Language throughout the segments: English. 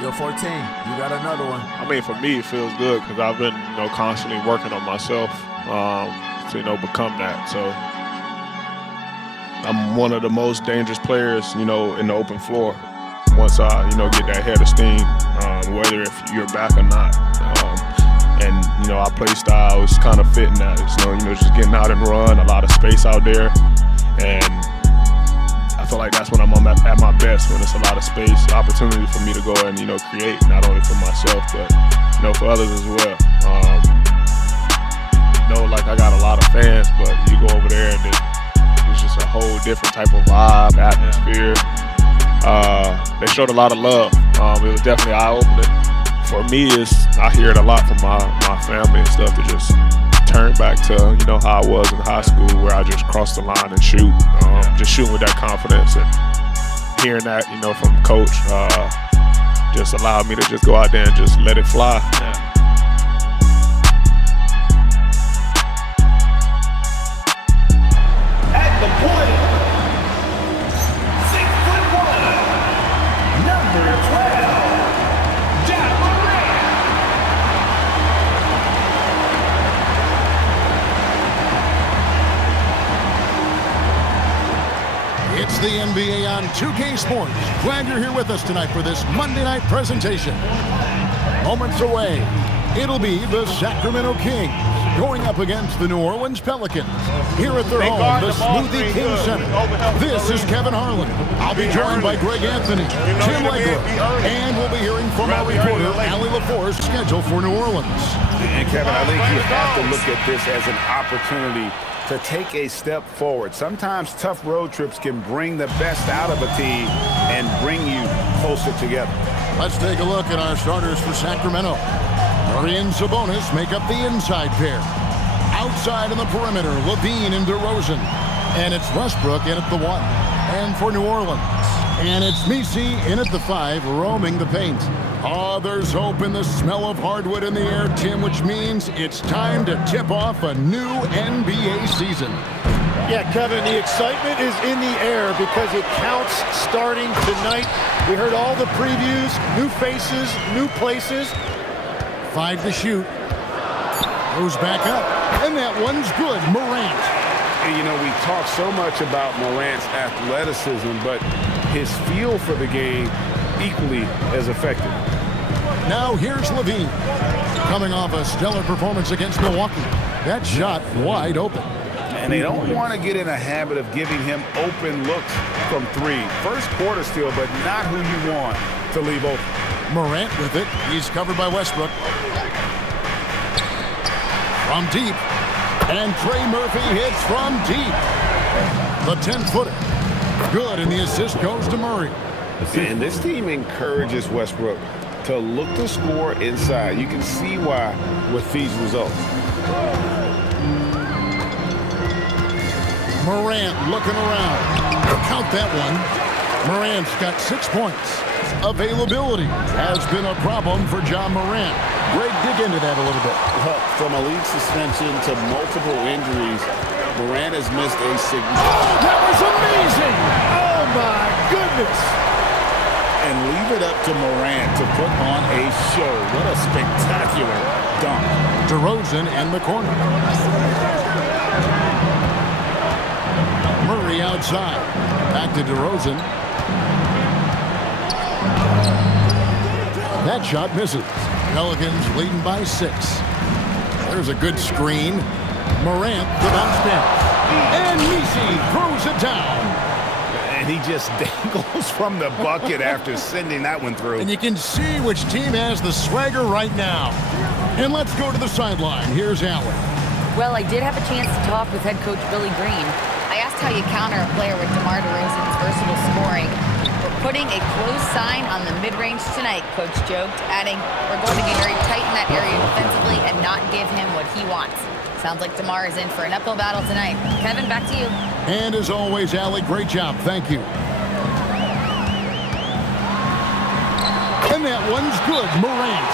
Yo, 14, you got another one. I mean, for me, it feels good because I've been, constantly working on myself to, become that. So I'm one of the most dangerous players, in the open floor. Once I, get that head of steam, whether if you're back or not. And our play style is kind of fitting that. Just getting out and run, a lot of space out there. And I feel like that's when I'm at my best, when it's a lot of space, opportunity for me to go and, create, not only for myself, but, for others as well. Like I got a lot of fans, but you go over there and it's just a whole different type of vibe, atmosphere. They showed a lot of love. It was definitely eye-opening. For me, I hear it a lot from my family and stuff to just turn back to, how I was in high school, where I just crossed the line and shoot, just shooting with that confidence, and hearing that, from coach, just allowed me to just go out there and just let it fly. Yeah. At the point, 6'1", number 12, Ja Morant. It's the NBA on 2K Sports. Glad you're here with us tonight for this Monday night presentation. Moments away, it'll be the Sacramento Kings going up against the New Orleans Pelicans. Here at their home, the Smoothie King Center. This is Kevin Harlan. I'll be joined by Greg Anthony, Tim Legler, and we'll be hearing from our reporter, Allie LaForce, scheduled for New Orleans. And Kevin, I think you have to look at this as an opportunity to take a step forward. Sometimes tough road trips can bring the best out of a team and bring you closer together. Let's take a look at our starters for Sacramento. Murray and Sabonis make up the inside pair. Outside on the perimeter, Levine and DeRozan. And it's Westbrook in at the 1. And for New Orleans, and it's Messi in at the 5, roaming the paint. Oh, there's hope in the smell of hardwood in the air, Tim, which means it's time to tip off a new NBA season. Yeah, Kevin, the excitement is in the air because it counts starting tonight. We heard all the previews, new faces, new places. 5 to shoot. Goes back up, and that one's good. Morant. And, we talk so much about Morant's athleticism, but his feel for the game equally as effective. Now here's Levine, coming off a stellar performance against Milwaukee. That shot wide open. And they don't want to get in a habit of giving him open looks from 3. First quarter still, but not who you want to leave open. Morant with it. He's covered by Westbrook. From deep. And Trey Murphy hits from deep. The 10-footer. Good, and the assist goes to Murray. And this team encourages Westbrook to look to score inside. You can see why with these results. Morant looking around. Count that one. Morant's got 6 points. Availability has been a problem for Ja Morant. Greg, dig into that a little bit. From a league suspension to multiple injuries, Morant has missed a significant... Oh, that was amazing! Oh, my goodness! And leave it up to Morant to put on a show. What a spectacular dunk. DeRozan in the corner. Murray outside. Back to DeRozan. That shot misses. Pelicans leading by 6. There's a good screen. Morant, the bounce pass. And Messi throws it down. And he just dangles from the bucket after sending that one through. And you can see which team has the swagger right now. And let's go to the sideline. Here's Allen. Well, I did have a chance to talk with head coach Billy Green. I asked how you counter a player with DeMar DeRozan's versatile scoring. We're putting a close sign on the mid-range tonight, Coach joked, adding, we're going to be very tight in that area defensively and not give him what he wants. Sounds like DeMar is in for an uphill battle tonight. Kevin, back to you. And as always, Allie, great job. Thank you. And that one's good. Morant.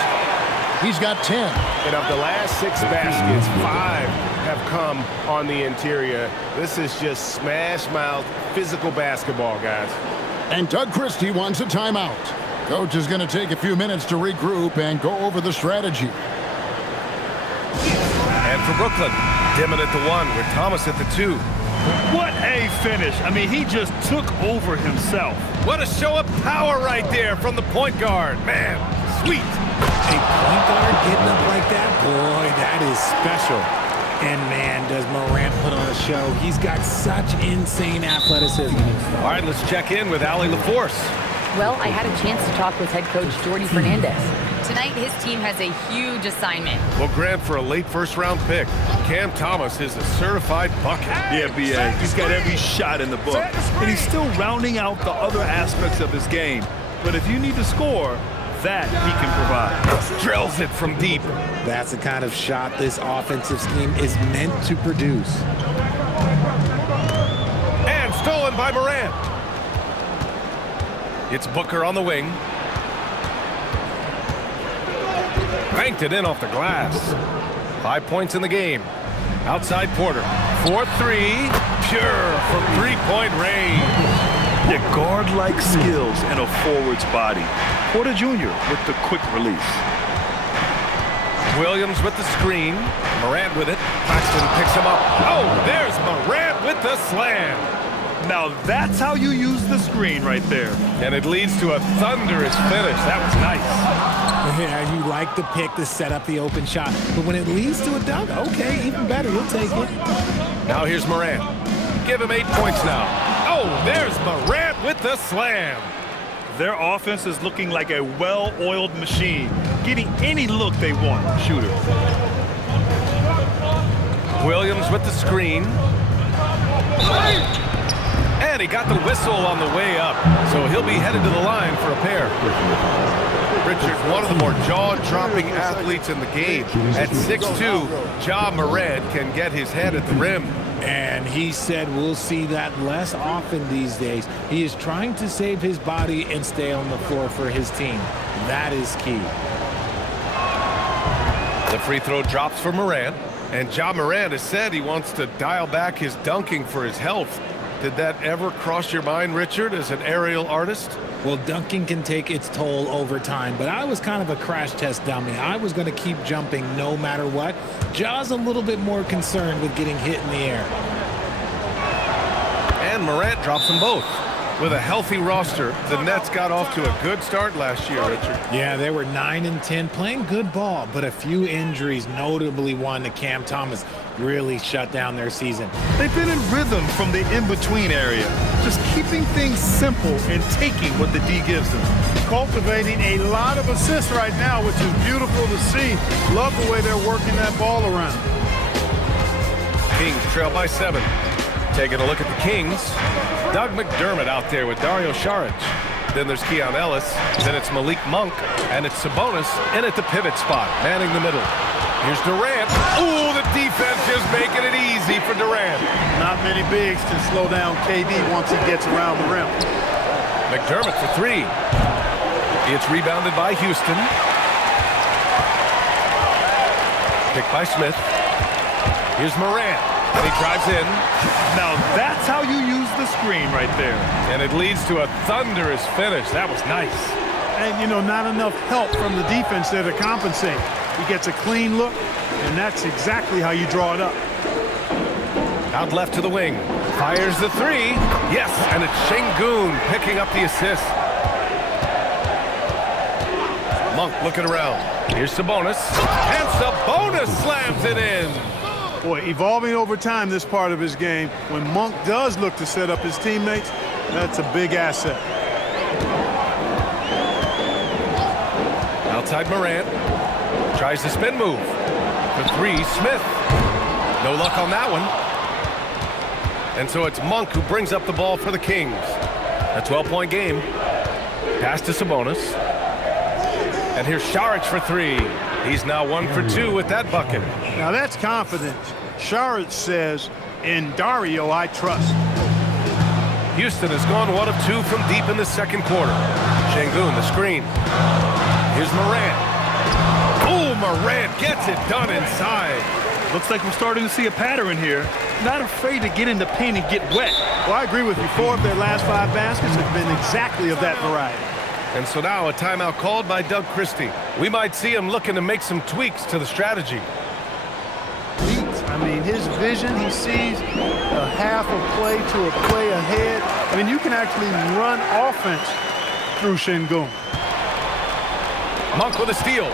He's got 10. And of the last 6 baskets, 5 have come on the interior. This is just smash mouth, physical basketball, guys. And Doug Christie wants a timeout. Coach is going to take a few minutes to regroup and go over the strategy. And for Brooklyn, Dimon at the 1, with Thomas at the 2. What a finish. I mean, he just took over himself. What a show of power right there from the point guard. Man, sweet. A point guard getting up like that? Boy, that is special. And man, does Morant put on a show. He's got such insane athleticism. All right, let's check in with Allie LaForce. Well, I had a chance to talk with head coach Jordy Fernandez. Tonight, his team has a huge assignment. Well, Grant, for a late first-round pick, Cam Thomas is a certified bucket. Yeah, B.A. He's got every shot in the book. And he's still rounding out the other aspects of his game. But if you need to score, that he can provide. Drills it from deep. That's the kind of shot this offensive scheme is meant to produce. And stolen by Morant. It's Booker on the wing. Banked it in off the glass. 5 points in the game. Outside Porter. 4-3. Pure from three-point range. Yeah, guard-like skills and a forward's body. Porter Jr. with the quick release. Williams with the screen. Morant with it. Claxton picks him up. Oh, there's Morant with the slam. Now that's how you use the screen right there. And it leads to a thunderous finish. That was nice. Yeah, you like the pick to set up the open shot. But when it leads to a dunk, okay, even better. We'll take it. Now here's Morant. Give him 8 points now. Oh, there's Morant with the slam. Their offense is looking like a well-oiled machine, getting any look they want. Shooter. Williams with the screen. And he got the whistle on the way up, so he'll be headed to the line for a pair. Richard, one of the more jaw-dropping athletes in the game. At 6'2", Ja Morant can get his head at the rim. And he said we'll see that less often these days. He is trying to save his body and stay on the floor for his team. That is key. The free throw drops for Morant, and Ja Morant has said he wants to dial back his dunking for his health. Did that ever cross your mind, Richard, as an aerial artist? Well, dunking can take its toll over time, but I was kind of a crash test dummy. I was going to keep jumping no matter what. Ja's a little bit more concerned with getting hit in the air. And Morant drops them both. With a healthy roster, the Nets got off to a good start last year, Richard. Yeah, they were 9-10, playing good ball, but a few injuries, notably one to Cam Thomas, really shut down their season. They've been in rhythm from the in-between area, just keeping things simple and taking what the D gives them. Cultivating a lot of assists right now, which is beautiful to see. Love the way they're working that ball around. Kings trail by 7. Taking a look at the Kings. Doug McDermott out there with Dario Saric. Then there's Keon Ellis. Then it's Malik Monk. And it's Sabonis in at the pivot spot, manning the middle. Here's Durant. Ooh, the defense just making it easy for Durant. Not many bigs can slow down KD once he gets around the rim. McDermott for 3. It's rebounded by Houston. Picked by Smith. Here's Morant. And he drives in. Now that's how you use the screen right there. And it leads to a thunderous finish. That was nice. And, you know, not enough help from the defense there to compensate. He gets a clean look, and that's exactly how you draw it up. Out left to the wing. Fires the 3. Yes, and it's Şengün picking up the assist. Monk looking around. Here's Sabonis. And Sabonis slams it in. Boy, evolving over time, this part of his game. When Monk does look to set up his teammates, that's a big asset. Outside Morant. Tries the spin move. For 3, Smith. No luck on that one. And so it's Monk who brings up the ball for the Kings. A 12-point game. Pass to Sabonis. And here's Saric for 3. He's now 1 for 2 with that bucket. Now that's confidence. Saric says, in Dario, I trust. Houston has gone 1 of 2 from deep in the second quarter. Şengün, the screen. Here's Morant. Oh, Morant gets it done inside. Looks like we're starting to see a pattern here. Not afraid to get in the paint and get wet. Well, I agree with you. 4 of their last 5 baskets have been exactly of that variety. And so now a timeout called by Doug Christie. We might see him looking to make some tweaks to the strategy. I mean, his vision, he sees a half a play to a play ahead. I mean, you can actually run offense through Şengün. Monk with a steal.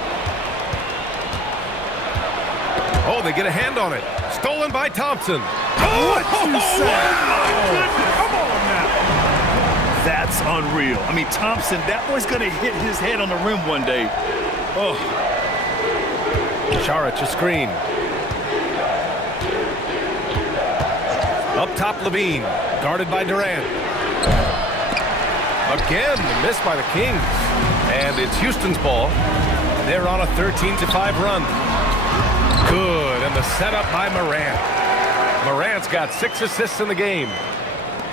Oh, they get a hand on it. Stolen by Thompson. What you say? Come on now. That's unreal. I mean, Thompson, that boy's going to hit his head on the rim one day. Oh. Šarić a screen. Up top, Levine. Guarded by Durant. Again, the miss by the Kings. And it's Houston's ball. They're on a 13-5 run. Good, and the setup by Morant. Morant's got 6 assists in the game.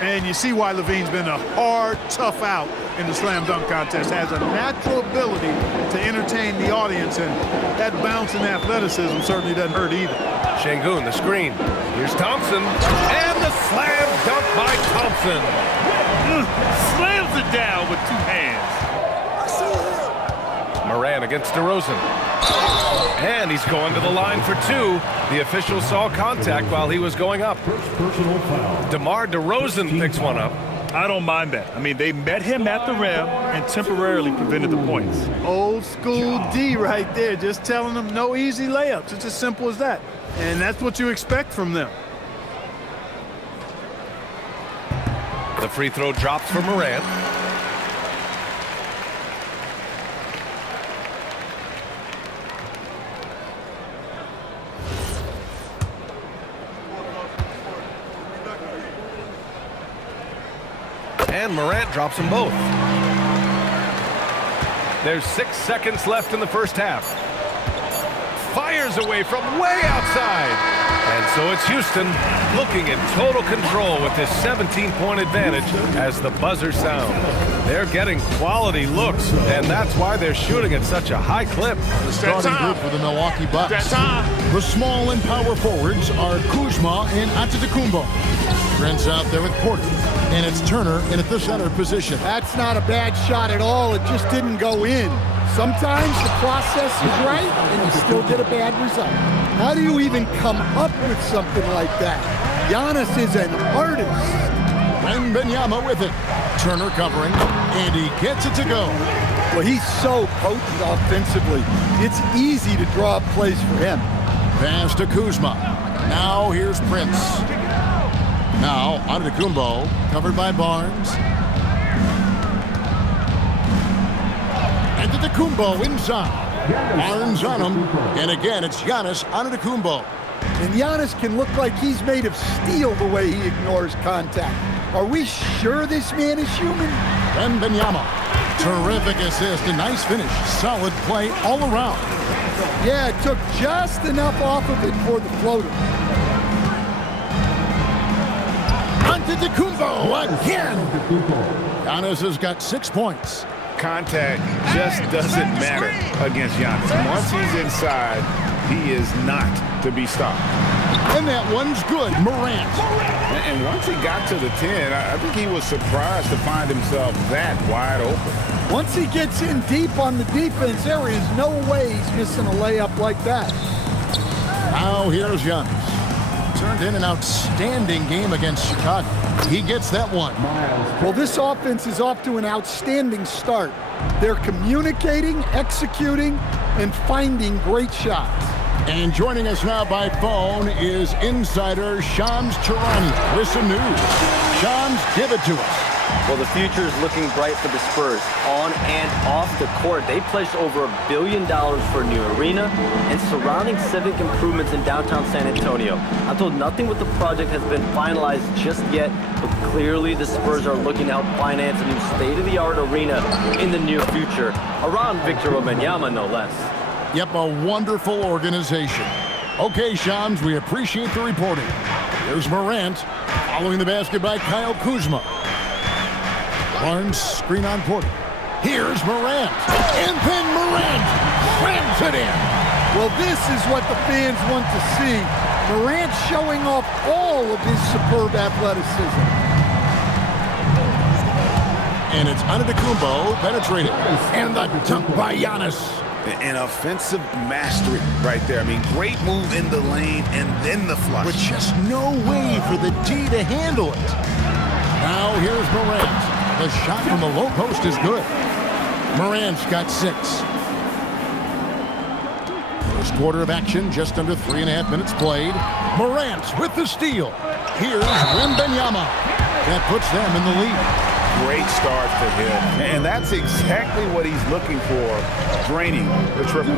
And you see why Levine's been a hard, tough out in the slam dunk contest. Has a natural ability to entertain the audience, and that bounce and athleticism certainly doesn't hurt either. Şengün, the screen. Here's Thompson, and the slam dunk by Thompson. Slams it down with 2 hands. Morant against DeRozan. And he's going to the line for 2. The official saw contact while he was going up. DeMar DeRozan picks one up. I don't mind that. I mean, they met him at the rim and temporarily prevented the points. Old school D right there, just telling them no easy layups. It's as simple as that. And that's what you expect from them. The free throw drops for Morant. And Morant drops them both. There's 6 seconds left in the first half. Fires away from way outside. And so it's Houston looking in total control with this 17-point advantage as the buzzer sounds. They're getting quality looks, and that's why they're shooting at such a high clip. The starting group for the Milwaukee Bucks. The small and power forwards are Kuzma and Antetokounmpo. Trent's out there with Porter. And it's Turner in at the center position. That's not a bad shot at all. It just didn't go in. Sometimes the process is right, and you still get a bad result. How do you even come up with something like that? Giannis is an artist. And Wembanyama with it. Turner covering, and he gets it to go. Well, he's so potent offensively. It's easy to draw up plays for him. Pass to Kuzma. Now here's Prince. Now Antetokounmpo, covered by Barnes. Antetokounmpo inside. Barnes on him. And again, it's Giannis Antetokounmpo. And Giannis can look like he's made of steel the way he ignores contact. Are we sure this man is human? Wembanyama. Terrific assist, a nice finish. Solid play all around. Yeah, it took just enough off of it for the floater. Antetokounmpo again. Giannis has got 6 points. Contact just doesn't matter against Giannis. Once he's inside, he is not to be stopped. And that one's good. Morant. And once he got to the 10, I think he was surprised to find himself that wide open. Once he gets in deep on the defense, there is no way he's missing a layup like that. Now here's Giannis. Turned in an outstanding game against Chicago. He gets that one. Well, this offense is off to an outstanding start. They're communicating, executing, and finding great shots. And joining us now by phone is insider Shams Charania with some news. Shams, give it to us. Well, the future is looking bright for the Spurs. On and off the court, they pledged over $1 billion for a new arena and surrounding civic improvements in downtown San Antonio. I'm told nothing with the project has been finalized just yet, but clearly the Spurs are looking to help finance a new state-of-the-art arena in the near future, around Victor Wembanyama, no less. Yep, a wonderful organization. Okay, Shams, we appreciate the reporting. Here's Morant, following the basket by Kyle Kuzma. Barnes, screen on Porter. Here's Morant. And then Morant slams it in. Well, this is what the fans want to see. Morant showing off all of his superb athleticism. and it's Antetokounmpo penetrated. And the dunk by Giannis. An offensive mastery right there. I mean, great move in the lane and then the flush. But just no way for the D to handle it. Now here's Morant. The shot from the low post is good. Morant's got 6. First quarter of action, just under 3.5 minutes played. Morant with the steal. Here's Wembanyama. That puts them in the lead. Great start for him. And that's exactly what he's looking for, draining the triple.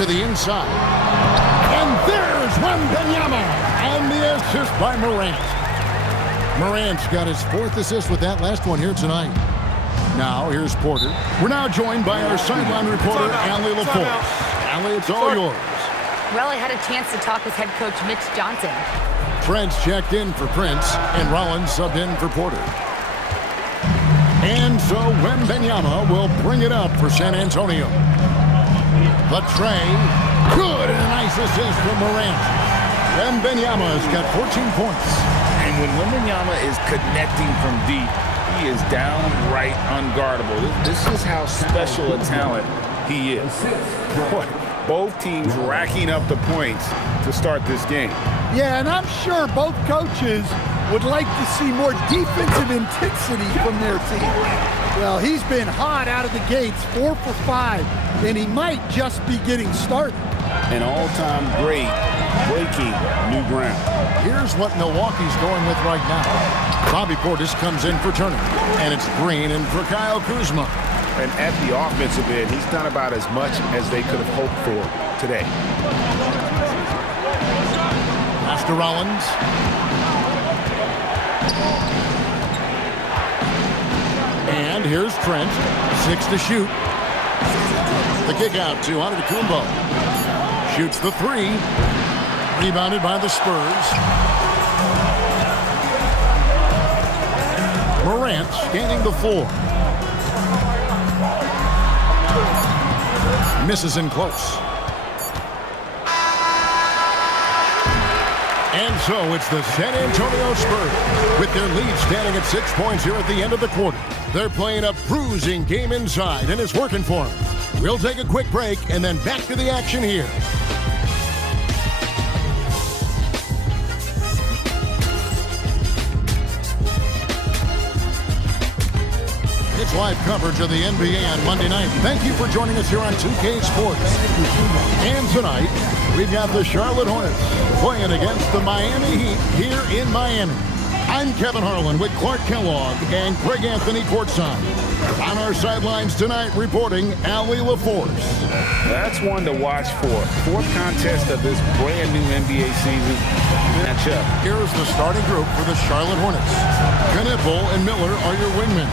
To the inside. And there's Wembanyama. And the assist by Morant. Morant's got his 4th assist with that last one here tonight. Now, here's Porter. We're now joined by our sideline reporter, Allie LaForce. Allie, it's all yours. Well, I had a chance to talk with head coach Mitch Johnson. Prince checked in for Prince, and Rollins subbed in for Porter. And so Wembanyama will bring it up for San Antonio. The tray, good, and a nice assist from Morant. Wembanyama's got 14 points. And when Wembanyama is connecting from deep, he is downright unguardable. This is how special a talent he is. Boy, both teams racking up the points to start this game. Yeah, and I'm sure both coaches would like to see more defensive intensity from their team. Well, he's been hot out of the gates, 4 for 5, and he might just be getting started. An all-time great breaking new ground. Here's what Milwaukee's going with right now. Bobby Portis comes in for Turner, and it's Green in for Kyle Kuzma. And at the offensive end, he's done about as much as they could have hoped for today. Pass to Rollins. And here's Trent, 6 to shoot. The kick out to Antetokounmpo. Shoots the 3. Rebounded by the Spurs. Morant scanning the floor. Misses in close. And so it's the San Antonio Spurs with their lead standing at 6 points here at the end of the quarter. They're playing a bruising game inside, and it's working for them. We'll take a quick break and then back to the action here. It's live coverage of the NBA on Monday night. Thank you for joining us here on 2K Sports. And tonight, we've got the Charlotte Hornets playing against the Miami Heat here in Miami. I'm Kevin Harlan with Clark Kellogg and Craig Anthony courtside. On our sidelines tonight, reporting Allie LaForce. That's one to watch for. 4th contest of this brand new NBA season. Matchup. Here's the starting group for the Charlotte Hornets. Knipple and Miller are your wingmen.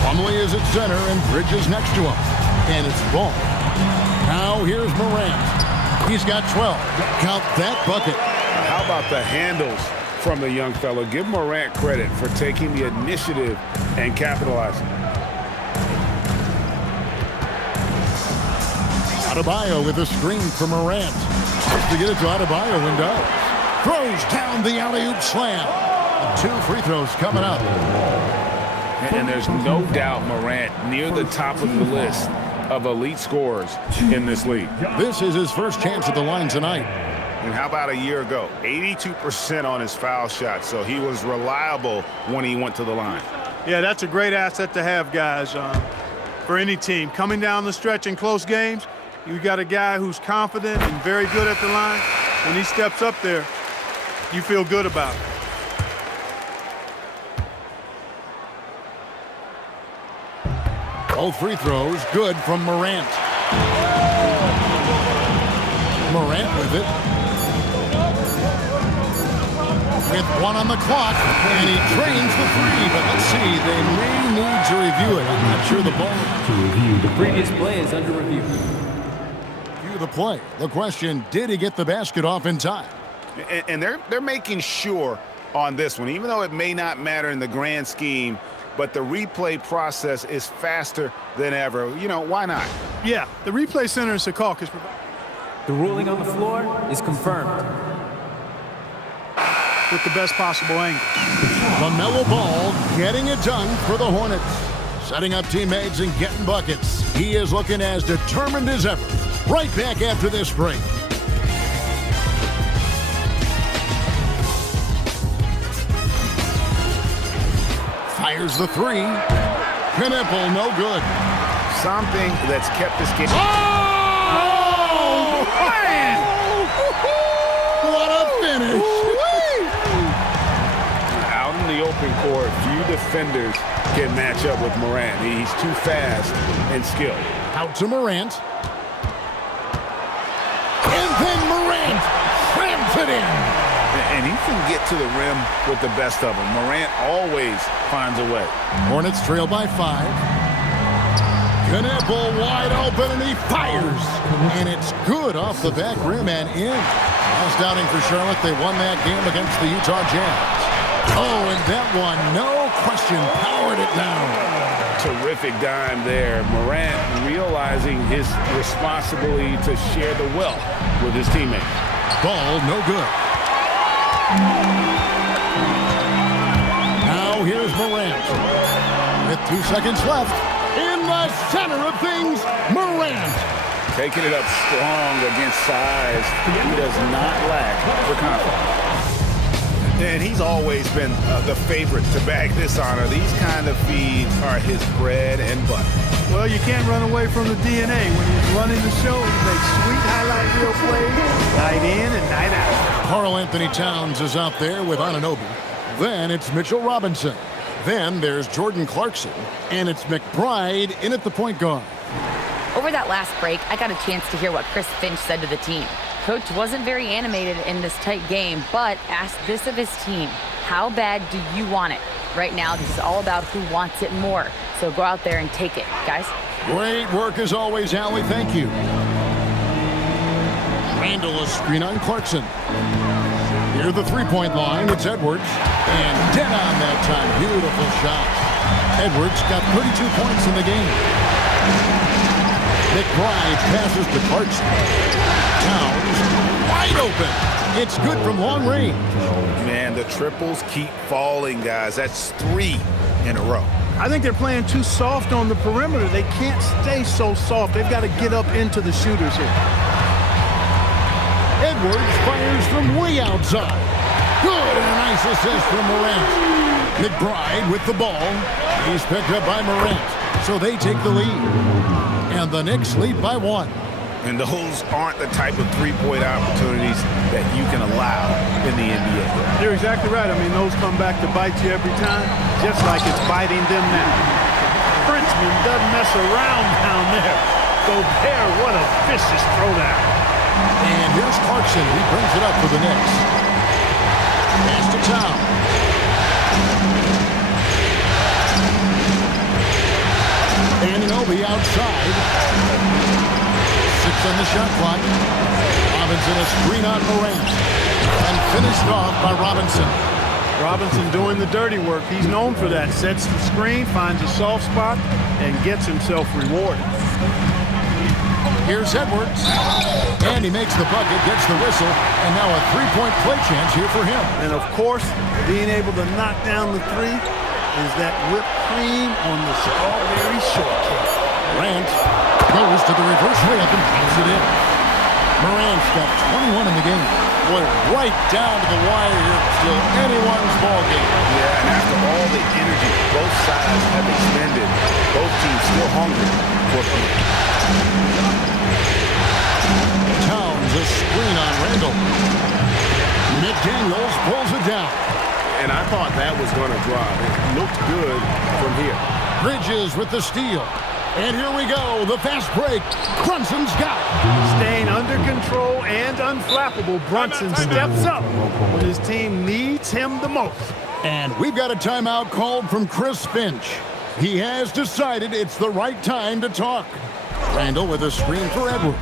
Plumlee is at center and Bridges next to him. And it's Ball. Now here's Morant. He's got 12. Count that bucket. How about the handles from the young fellow? Give Morant credit for taking the initiative and capitalizing. Adebayo with a screen for Morant. Just to get it to Adebayo and does. Throws down the alley-oop slam. 2 free throws coming up. And there's no doubt Morant near the top of the list of elite scorers in this league. This is his first chance at the line tonight. And how about a year ago? 82% on his foul shot, so he was reliable when he went to the line. Yeah, that's a great asset to have, guys, for any team. Coming down the stretch in close games, you got a guy who's confident and very good at the line. When he steps up there, you feel good about it. Both free throws good from Morant. Morant with it. With 1 on the clock, and he drains the 3. But let's see, they may need to review it. I'm not sure the ball. To review, the previous play is under review. Review the play. The question, did he get the basket off in time? And they're making sure on this one, even though it may not matter in the grand scheme, but the replay process is faster than ever. You know, why not? Yeah, the replay center is the call. The ruling on the floor is confirmed. With the best possible angle. LaMelo Ball getting it done for the Hornets. Setting up teammates and getting buckets. He is looking as determined as ever. Right back after this break. Fires the three. Knipple, no good. Something that's kept this game. Oh, man! What a finish. Out in the open court, few defenders can match up with Morant. He's too fast and skilled. Out to Morant. And then Morant slams it in. And he can get to the rim with the best of them. Morant always finds a way. Hornets trail by 5. Knipple wide open, and he fires. And it's good off the back rim and in. Last outing for Charlotte, they won that game against the Utah Jazz. Oh, and that one, no question, powered it down. Terrific dime there. Morant realizing his responsibility to share the wealth with his teammates. Ball, no good. Now here's Morant. With 2 seconds left. In the center of things, Morant. Taking it up strong against size. He does not lack for confidence. And he's always been the favorite to bag this honor. These kind of feeds are his bread and butter. Well, you can't run away from the DNA. When he's running the show, he makes sweet highlight reel plays, night in and night out. Karl Anthony Towns is out there with Anunoby. Then it's Mitchell Robinson. Then there's Jordan Clarkson. And it's McBride in at the point guard. Over that last break, I got a chance to hear what Chris Finch said to the team. Coach wasn't very animated in this tight game, but asked this of his team: how bad do you want it? Right now, this is all about who wants it more. So go out there and take it, guys. Great work as always, Allie. Thank you. Randall, a screen on Clarkson. Near the three-point line, it's Edwards. And dead on that time. Beautiful shot. Edwards got 32 points in the game. McBride passes to Clarkson. Towns wide open. It's good from long range. Man, the triples keep falling, guys. That's 3 in a row. I think they're playing too soft on the perimeter. They can't stay so soft. They've got to get up into the shooters here. Edwards fires from way outside. Good, and a nice assist from Morant. McBride with the ball. He's picked up by Morant. So they take the lead. And the Knicks lead by 1. And those aren't the type of three-point opportunities that you can allow in the NBA. You're exactly right. I mean, those come back to bite you every time, just like it's biting them now. Frenchman doesn't mess around down there. Gobert, what a vicious throwdown. And here's Clarkson. He brings it up for the Knicks. Pass to Towns. Anunoby outside. 6 on the shot clock. Robinson a screen on Morant. And finished off by Robinson. Robinson doing the dirty work. He's known for that. Sets the screen, finds a soft spot, and gets himself rewarded. Here's Edwards. And he makes the bucket, gets the whistle, and now a three-point play chance here for him. And of course, being able to knock down the three is that whipped cream on the strawberry shortcake. Morant goes to the reverse layup and pounds it in. Morant's got 21 in the game. Boy, right down to the wire here. Still anyone's ball game. Yeah, and after all the energy both sides have expended, both teams still hungry for it. Towns a screen on Randall. McDaniels pulls it down. And I thought that was going to drop. It looked good from here. Bridges with the steal. And here we go, the fast break. Brunson's got it. Staying under control and unflappable, Brunson steps up when his team needs him the most. And we've got a timeout called from Chris Finch. He has decided it's the right time to talk. Randall with a screen for Edwards.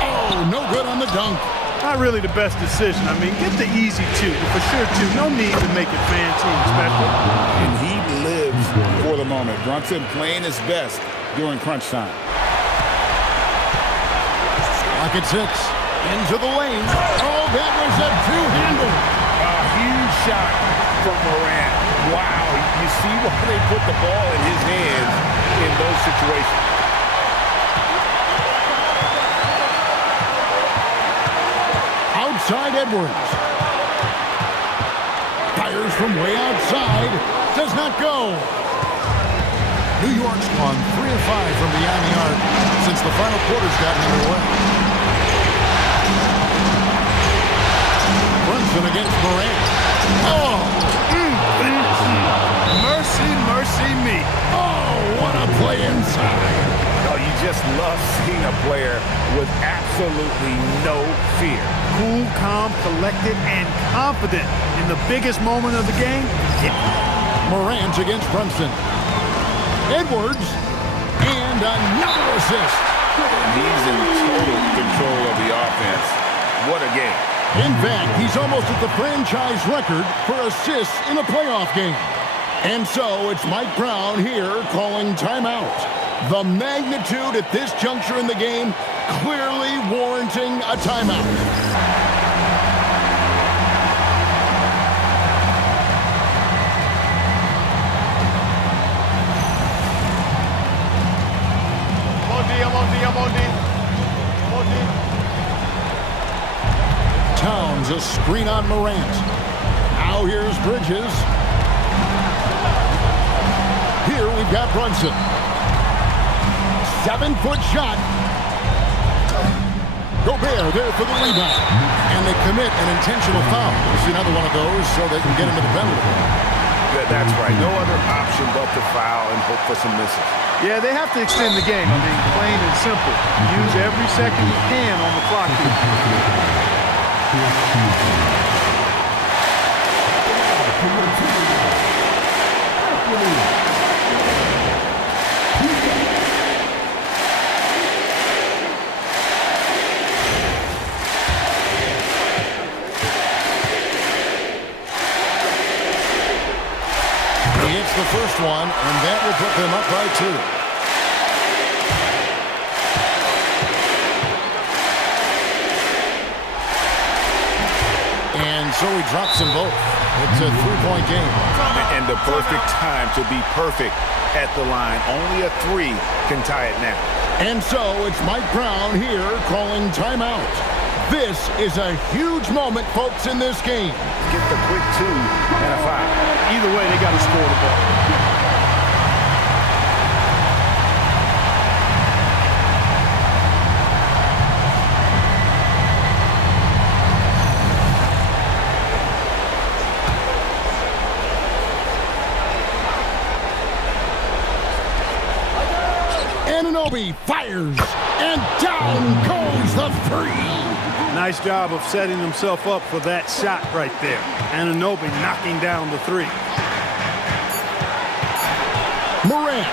Oh, no good on the dunk. Not really the best decision. I mean, get the easy 2, but for sure 2. No need to make it fancy and special. And he lives for the moment. Brunson playing his best during crunch time. Lock at 6. Into the lane. Oh, that was a two-handle. A huge shot from Morant. Wow, you see why they put the ball in his hands in those situations. Outside Edwards. Fires from way outside. Does not go. New York's won 3 of 5 from beyond the arc since the final quarter's gotten underway. Brunson against Morant. Oh! Mercy, mercy me. Oh, what a play inside. Oh, you just love seeing a player with absolutely no fear. Cool, calm, collected, and confident in the biggest moment of the game. Morant against Brunson. Edwards, and another assist. He's in total control of the offense. What a game. In fact, he's almost at the franchise record for assists in a playoff game. And so it's Mike Brown here calling timeout. The magnitude at this juncture in the game clearly warranting a timeout. Towns a screen on Morant. Now here's Bridges. Here we've got Brunson. 7-foot shot. Gobert there for the rebound. And they commit an intentional foul. We'll see another one of those so they can get into the penalty. That's right. No other option but to foul and hope for some misses. Yeah, they have to extend the game. I mean, plain and simple. Use every second you can on the clock here. He hits the first one, and that will put them up by 2. And so he drops them both. It's a 3-point game. And the perfect time to be perfect at the line. Only a 3 can tie it now. And so it's Mike Brown here calling timeout. This is a huge moment, folks, in this game. Get the quick 2 and a foul. Either way, they got to score the ball. Anunoby fires, and down goes the 3. Nice job of setting himself up for that shot right there. Anunoby knocking down the 3. Morant.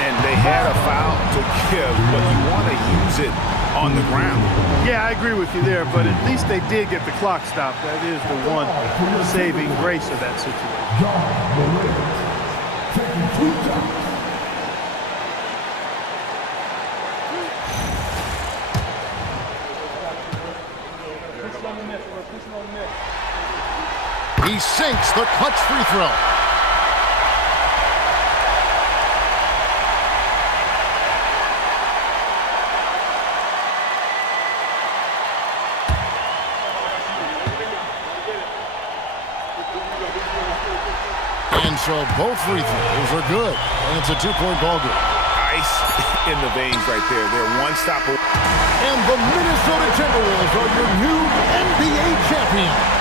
And they had a foul to give, but you want to use it on the ground. Yeah, I agree with you there, but at least they did get the clock stopped. That is the one saving grace of that situation. He sinks the clutch free throw. And so both free throws are good. And it's a 2-point ball game. Ice in the veins right there. They're one stop away. And the Minnesota Timberwolves are your new NBA champions.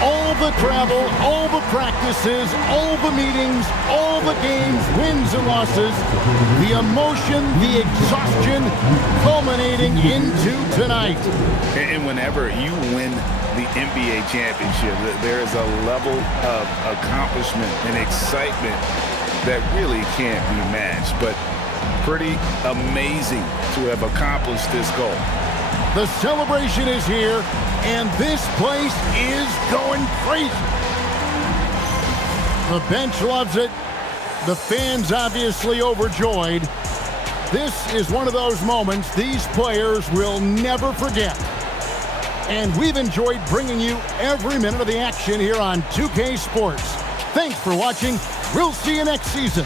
All the travel, all the practices, all the meetings, all the games, wins and losses, the emotion, the exhaustion, culminating into tonight. And whenever you win the NBA championship, there is a level of accomplishment and excitement that really can't be matched. But pretty amazing to have accomplished this goal. The celebration is here, and this place is going crazy. The bench loves it. The fans obviously overjoyed. This is one of those moments these players will never forget. And we've enjoyed bringing you every minute of the action here on 2K Sports. Thanks for watching. We'll see you next season.